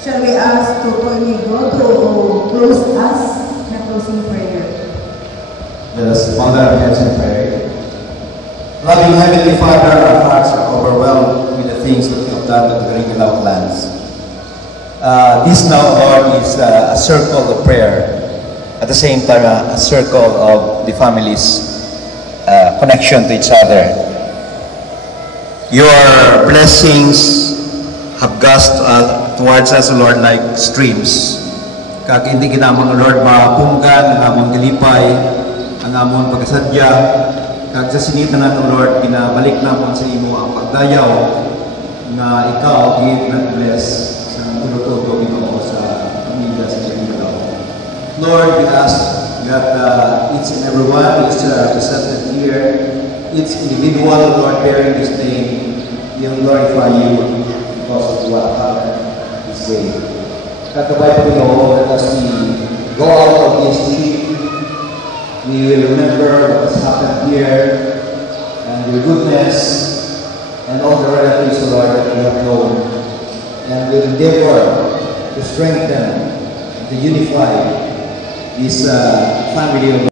Shall we ask Toto Inigo to close us in a closing prayer? Let us bow our heads and pray. Loving Heavenly Father, our hearts are overwhelmed with the things that you have done to the Ringalao clans. This now, Lord, is a circle of prayer. At the same time, a circle of the family's connection to each other. Your blessings have gushed towards us, Lord, like streams. Kag hindi kinamang, Lord, mapunggan, ang among kalipay, ang among pagkasadya. Kag sa sinita na ito, Lord, pinabalik naman sa imo ang pagdayaw na ikaw, give and bless sa tulo-tulo ito sa pamilya sa Ringalao. Lord, we ask that each and every one is represented here, each individual, Lord, bearing this name, will glorify you because of what happened this day. Kakabay po ito, let us go out of this trip. We will remember what has happened here and your goodness and all the relatives, Lord, that we have known. And we will endeavor to strengthen, to unify this family of